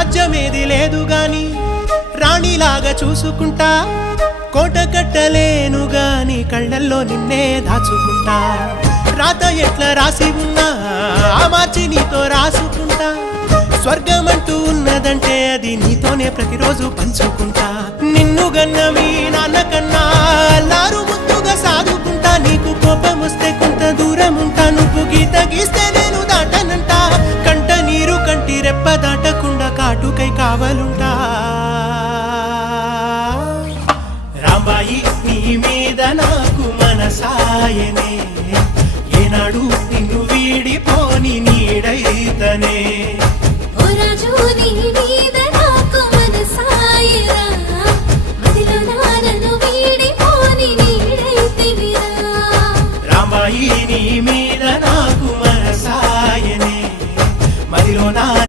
రాజ్యమేది లేదు గాని రాణిలాగా చూసుకుంటా కోట కట్టలేను గాని కళ్ళల్లో నిన్నే దాచుకుంటా రాత ఎట్లా రాసి ఉన్నా మార్చి నీతో రాసుకుంటా స్వర్గమంటూ ఉన్నదంటే అది నీతోనే ప్రతిరోజు పంచుకుంటా నిన్ను గన్నవి నాన్నకన్నా అల్లారు ముద్దుగా సాదుకుంటా నీకు కోపం వస్తే కొంత దూరం ఉంటా నువ్వు గీత గీస్తే నేను దాటనంట కంట నీరు కంటి రెప్ప దాటకుండా కాటుకై కావలుంటా రాంబాయి నీ మీద నాకు మనసాయనే ఏనాడు నిన్ను వీడిపోని నీడైతనే ఓ రాజు నీ